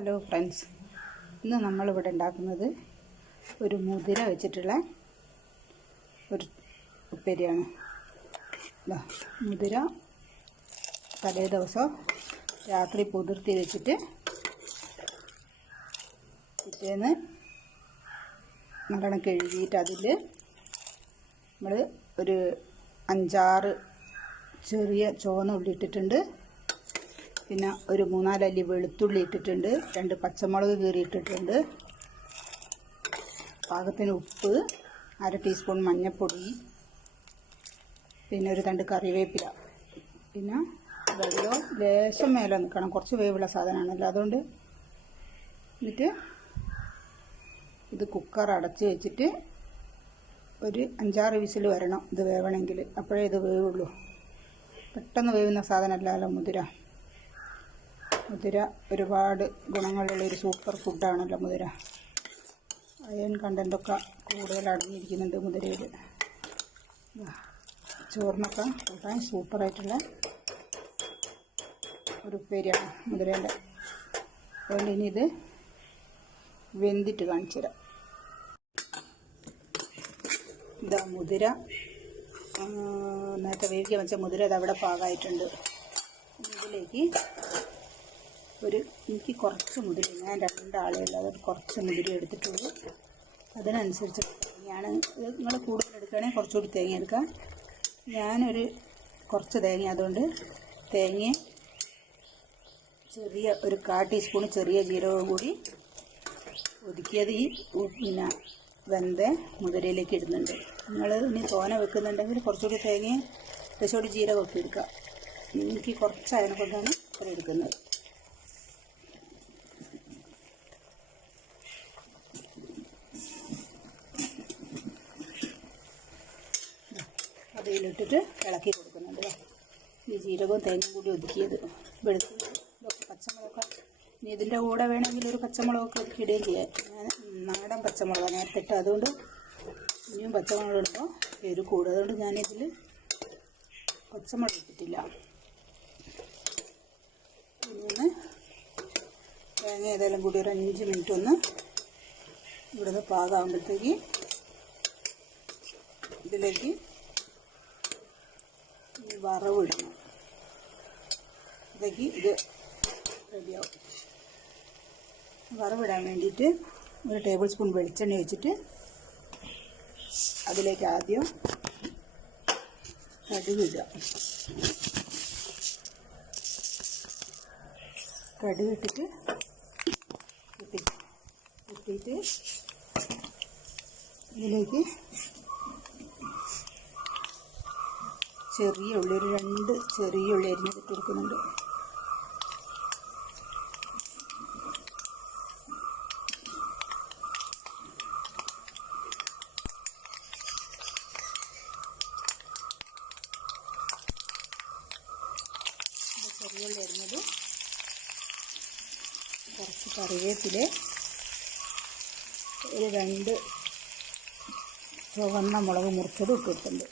Hello friends, ഇന്ന് നമ്മളിവിടെ ഉണ്ടാക്കുന്നത് ഒരു മുതിര വെച്ചിട്ടുള്ള ഒരു ഉപ്പേരിയാണ്. മുതിര തലേ ദിവസം രാത്രി കുതിർത്തി വെച്ചിട്ട് പിറ്റേന്ന് നല്ലോണം കഴുകിയിട്ട് അതിൽ നമ്മൾ ഒരു 5-6 ചെറിയ ചുവന്ന ഉള്ളി ഇട്ടിട്ടുണ്ട്. പിന്നെ ഒരു 3-4 അല്ലി വെളുത്തുള്ളി ഇട്ടിട്ടുണ്ട്. 2 പച്ചമുളക് കീറിയിട്ടിട്ടുണ്ട്. പാകത്തിന് ഉപ്പ്, 1/2 ടീസ്പൂൺ മഞ്ഞൾപ്പൊടി, പിന്നെ ഒരു 2 കറിവേപ്പില, പിന്നെ വെള്ളം ലേശം മേലെ നിൽക്കണം. കുറച്ച് വേവുള്ള സാധനമാണല്ലോ, അതുകൊണ്ട്. എന്നിട്ട് ഇത് കുക്കർ അടച്ച് വെച്ചിട്ട് ഒരു 5-6 വിസിൽ വരണം. ഇത് വേവണമെങ്കിൽ അപ്പോഴേ ഇത് വേവുള്ളൂ. പെട്ടെന്ന് വേവുന്ന സാധനമല്ലല്ലോ മുതിര. മുതിര ഒരുപാട് ഗുണങ്ങളുള്ളൊരു സൂപ്പർ ഫുഡാണല്ലോ മുതിര. അയൺ കണ്ടൻറ്റൊക്കെ കൂടുതൽ അടങ്ങിയിരിക്കുന്നുണ്ട് മുതിരയിൽ. ചോറിനൊക്കെ കൂട്ടാൻ സൂപ്പറായിട്ടുള്ള ഒരു ഉപ്പേരിയാണ് മുതിരേൻ്റെ. അതുകൊണ്ട് ഇനി ഇത് വെന്തിട്ട് കാണിച്ചു തരാം. ഇതാ മുതിര, നേരത്തെ വേവിക്കാൻ വെച്ച മുതിര ഇതവിടെ പാകമായിട്ടുണ്ട്. ഇതിലേക്ക് എനിക്ക് കുറച്ച് മുതിര, ഞാൻ 2 ആളേ ഉള്ളൂ, അത് കുറച്ച് മുതിര എടുത്തിട്ടുള്ളൂ. അതിനനുസരിച്ച് തേങ്ങയാണ്. നിങ്ങൾ കൂടുതൽ എടുക്കുകയാണെങ്കിൽ കുറച്ചുകൂടി തേങ്ങ എടുക്കാം. ഞാനൊരു കുറച്ച് തേങ്ങ, അതുകൊണ്ട് തേങ്ങ ചെറിയ ഒരു 1/4 ടീസ്പൂൺ ചെറിയ ജീരകവും കൂടി ഒതുക്കിയത് ഈ പിന്നെ വെന്ത മുതിരയിലേക്ക് ഇടുന്നുണ്ട്. നിങ്ങൾ ഇനി തോന വെക്കുന്നുണ്ടെങ്കിൽ കുറച്ചുകൂടി തേങ്ങയും കുറച്ചുകൂടി ജീരകമൊക്കെ എടുക്കുക. എനിക്ക് കുറച്ചായതിനെ കൊണ്ടാണ് ഇത്ര എടുക്കുന്നത്. അതിലിട്ടിട്ട് ഇളക്കി കൊടുക്കുന്നുണ്ട്. ഈ ജീരകവും തേങ്ങയും കൂടി ഒതുക്കിയത്, വെളുത്തുള്ളി, ഇതൊക്കെ പച്ചമുളകൊക്കെ. ഇനി ഇതിൻ്റെ കൂടെ വേണമെങ്കിൽ ഒരു പച്ചമുളകൊക്കെ ഒതുക്കി ഇടുകയും ചെയ്യാം. ഞാൻ നാടൻ പച്ചമുളകാണ് നേരത്തെ ഇട്ട്, അതുകൊണ്ട് ഇനിയും പച്ചമുളക് ഇടുമ്പോൾ എരിവ് കൂടും. അതുകൊണ്ട് ഞാനിതിൽ പച്ചമുളക് ഇട്ടിട്ടില്ല. ഇനി തേങ്ങ ഏതെല്ലാം കൂടി ഒരു 5 മിനിറ്റ് ഒന്ന് ഇവിടുന്ന് പാകമാകുമ്പോഴത്തേക്ക് ഇതിലേക്ക് വറവിടണം. ഇതൊക്കെ ഇത് റെഡിയാവും. വറവിടാൻ വേണ്ടിയിട്ട് ഒരു ടേബിൾ സ്പൂൺ വെളിച്ചെണ്ണ വെച്ചിട്ട് അതിലേക്ക് ആദ്യം കടുക് ഇടുക. കടുക് ഇട്ടിട്ട് ഇട്ടിട്ട് ഇതിലേക്ക് ചെറിയ ഉള്ളി, ഒരു 2 ചെറിയ ഉള്ളി അരിഞ്ഞിട്ട് കൊടുക്കുന്നുണ്ട്. ചെറിയ ഉള്ളി അരിഞ്ഞത്, കുറച്ച് കറിവേപ്പില, ഒരു 2 ചുവന്ന മുളക് മുറിച്ചത് ഇട്ടിട്ടുണ്ട്.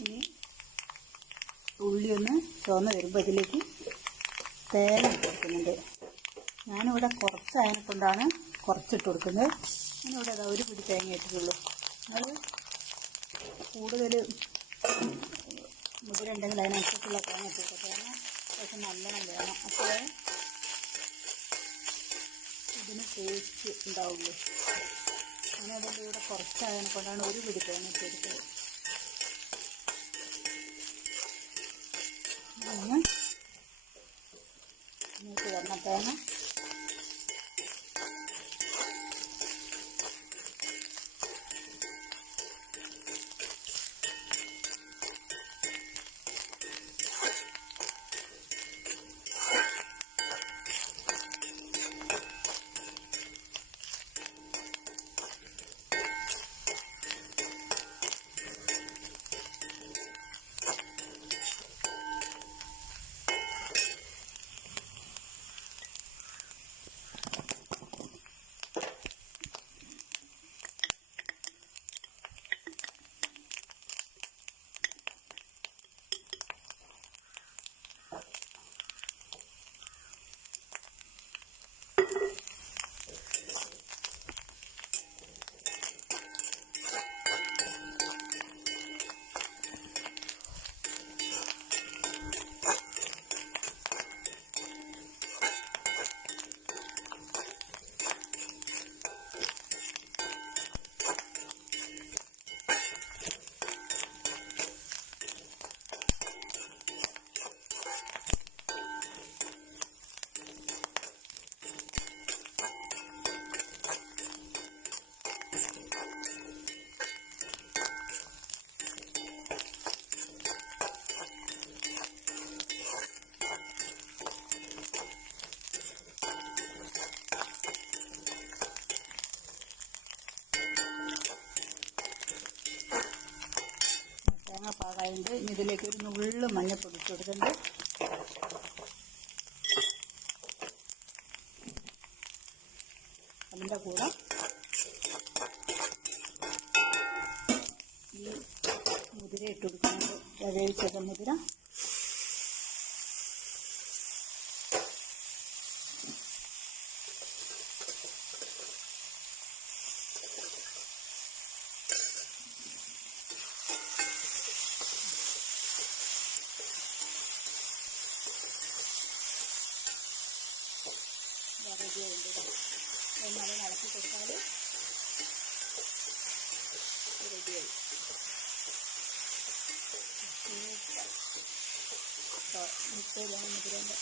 ഇനി ഉള്ളി ഒന്ന് ചുവന്ന് വരുമ്പോൾ ഇതിലേക്ക് തേങ്ങ ഇട്ട് കൊടുക്കുന്നുണ്ട്. ഞാനിവിടെ കുറച്ചായതിനെ കൊണ്ടാണ് കുറച്ചിട്ട് കൊടുക്കുന്നത്. ഞാനിവിടെ അതാ 1 പിടി തേങ്ങ ഇട്ടിട്ടുള്ളൂ. അത് കൂടുതൽ മുതിര ഉണ്ടെങ്കിൽ അതിനനുസരിച്ചുള്ള തേങ്ങ ഇട്ട് കൊടുക്കുക. തേങ്ങ പക്ഷെ നല്ലോണം വേണം, അപ്പോഴേ ഇതിന് ടേസ്റ്റ് ഉണ്ടാവുള്ളൂ. ഞാനതുകൊണ്ട് ഇവിടെ കുറച്ചായതിനെ കൊണ്ടാണ് 1 പിടി തേങ്ങ ഇട്ട് കൊടുത്തത്. ഒന്ന് മൂത്ത് വരണം തേങ്ങ. തേങ്ങ പാകമായിട്ട് ഇനി ഇതിലേക്ക് ഒരു നുള്ളു മഞ്ഞൾപ്പൊടി ഇട്ട് കൊടുക്കുന്നുണ്ട്. അതിൻ്റെ കൂടെ ഈ മുതിര ഇട്ട് കൊടുക്കുന്നുണ്ട്. വേവിച്ചത് മുതിര. റെഡിയായിട്ട് ഒന്നത് ഇളക്കി കൊടുത്താൽ റെഡിയായി. മുട്ടയിലാണ് മുതിരേൻ്റെ